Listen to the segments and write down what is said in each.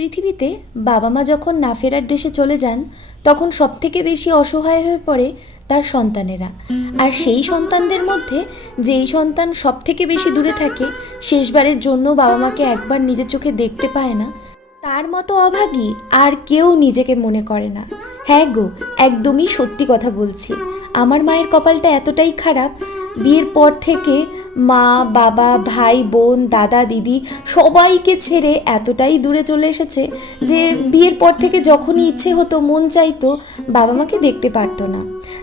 পৃথিবীতে বাবা মা যখন না ফেরার দেশে চলে যান, তখন সবথেকে বেশি অসহায় হয়ে পড়ে তার সন্তানেরা। আর সেই সন্তানদের মধ্যে যেই সন্তান সবথেকে বেশি দূরে থাকে, শেষবারের জন্য বাবা মাকে একবার নিজের চোখে দেখতে পায় না। তার মতো অভাগী আর কেউ নিজেকে মনে করে না। হ্যাঁ গো, একদমই সত্যি কথা বলছি। আমার মায়ের কপালটা এতটাই খারাপ বিয়ের পর থেকে মা, বাবা, ভাই, বোন, দাদা, দিদি সবাইকে ছেড়ে এতটাই দূরে চলে এসেছে যে বিয়ের পর থেকে যখনই ইচ্ছে হতো, মন চাইতো বাবা মাকে দেখতে পারতো না।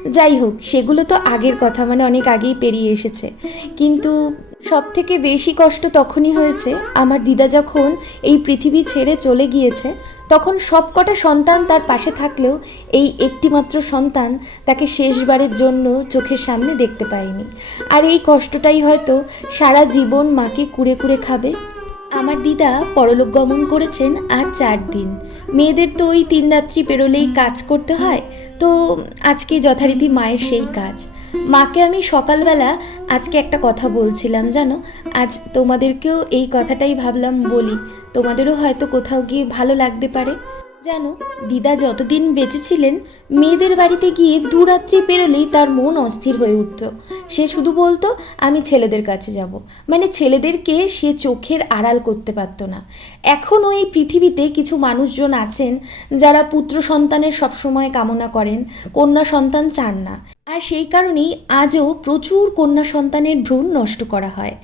যাই হোক, সেগুলো তো আগের কথা মানে অনেক আগেই পেরিয়ে এসেছে। কিন্তু সব থেকে বেশি কষ্ট তখনই হয়েছে, আমার দিদা যখন এই পৃথিবী ছেড়ে চলে গিয়েছে তখন সবকটা সন্তান তার পাশে থাকলেও এই একটিমাত্র সন্তান তাকে শেষবারের জন্য চোখের সামনে দেখতে পায়নি। আর এই কষ্টটাই হয়তো সারা জীবন মাকে কুড়ে কুড়ে খাবে। আমার দিদা পরলোক গমন করেছেন আজ চার দিন। মেয়েদের তো ওই তিন রাত্রি পেরোলেই কাজ করতে হয়। তো আজকে যথারীতি মায়ের সেই কাজ। মাকে আমি সকালবেলা আজকে একটা কথা বলছিলাম, জানো? আজ তোমাদেরকেও এই কথাটাই ভাবলাম বলি। তোমাদেরও হয়তো কোথাও গিয়ে ভালো লাগতে পারে। জানো, দিদা যতদিন বেঁচে ছিলেন, মেয়েদের বাড়িতে গিয়ে দু রাত্রি পেরোলেই তার মন অস্থির হয়ে উঠত। সে শুধু বলতো, আমি ছেলেদের কাছে যাব। মানে ছেলেদেরকে সে চোখের আড়াল করতে পারতো না। এখনও এই পৃথিবীতে কিছু মানুষজন আছেন, যারা পুত্র সন্তানের সবসময় কামনা করেন, কন্যা সন্তান চান না। আর সেই কারণেই আজও প্রচুর কন্যা সন্তানের ভ্রূণ নষ্ট করা হয়।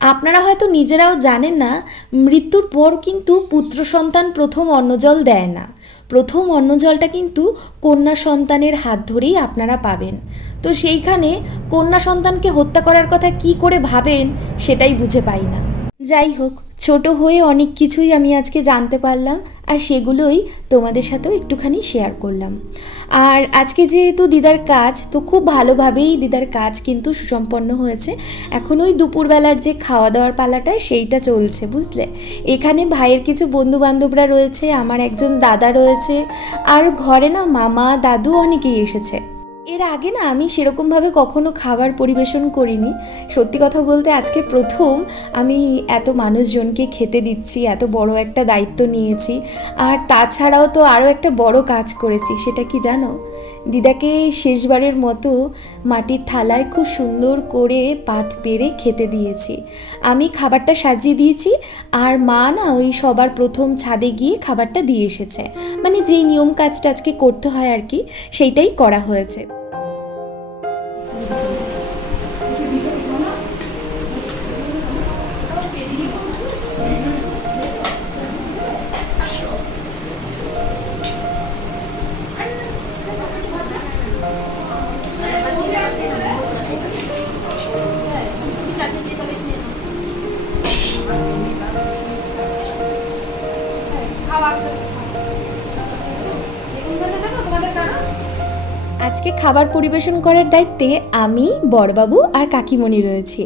আপনারা হয়তো নিজেরাও জানেন না, মৃত্যুর পর কিন্তু পুত্র সন্তান প্রথম অন্নজল দেয় না। প্রথম অন্নজলটা কিন্তু কন্যা সন্তানের হাত ধরেই আপনারা পাবেন। তো সেইখানে কন্যা সন্তানকে হত্যা করার কথা কি করে ভাবেন সেটাই বুঝে পাই না। যাই হোক, ছোট হয়ে অনেক কিছুই আমি আজকে জানতে পারলাম। আর সেগুলোই তোমাদের সাথেও একটুখানি শেয়ার করলাম। আর আজকে যেহেতু দিদার কাজ, তো খুব ভালোভাবেই দিদার কাজ কিন্তু সুসম্পন্ন হয়েছে। এখন ওই দুপুরবেলার যে খাওয়া দাওয়ার পালাটা, সেইটা চলছে, বুঝলে? এখানে ভাইয়ের কিছু বন্ধু বান্ধবরা রয়েছে, আমার একজন দাদা রয়েছে, আর ঘরে না মামা, দাদু অনেকেই এসেছে। এর আগে না আমি সেরকমভাবে কখনো খাবার পরিবেশন করিনি। সত্যি কথা বলতে আজকে প্রথম আমি এত মানুষজনকে খেতে দিচ্ছি, এত বড় একটা দায়িত্ব নিয়েছি। আর তাছাড়াও তো আরও একটা বড় কাজ করেছি, সেটা কি জানো? দিদাকে শেষবারের মতো মাটির থালায় খুব সুন্দর করে পাত পেরে খেতে দিয়েছি। আমি খাবারটা সাজিয়ে দিয়েছি আর মা না ওই সবার প্রথম ছাদে গিয়ে খাবারটা দিয়ে এসেছে। মানে যেই নিয়ম কাজটা আজকে করতে হয় আর কি, সেইটাই করা হয়েছে। আজকে খাবার পরিবেশন করার দায়িত্বে আমি, বড়বাবু আর কাকিমণি রয়েছি।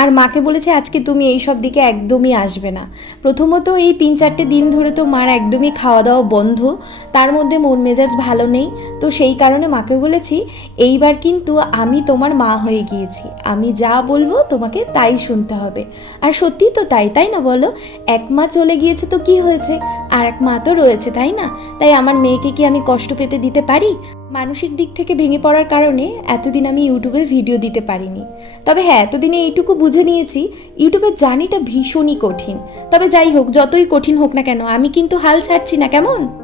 আর মাকে বলেছে আজকে তুমি এই সব দিকে একদমই আসবে না। প্রথমত এই তিন চারটে দিন ধরে তো মার একদমই খাওয়া দাওয়া বন্ধ। তার মধ্যে মন মেজাজ ভালো নেই। তো সেই কারণে মাকে বলেছি, এইবার কিন্তু আমি তোমার মা হয়ে গিয়েছি। আমি যা বলব তোমাকে তাই শুনতে হবে। আর সত্যি তো তাই তাই না বলো? এক মা চলে গিয়েছে তো কি হয়েছে? আর এক মা তো রয়েছে, তাই না? তাই আমার মেয়েকে কি আমি কষ্ট পেতে দিতে পারি? মানসিক দিক থেকে ভেঙে পড়ার কারণে এতদিন আমি ইউটিউবে ভিডিও দিতে পারিনি। তবে হ্যাঁ এতদিনে এইটুকু বুঝে নিয়েছি ইউটিউবের জার্নিটা ভীষণই কঠিন। তবে যাই হোক, যতই কঠিন হোক না কেন, আমি কিন্তু হাল ছাড়ছি না, কেমন?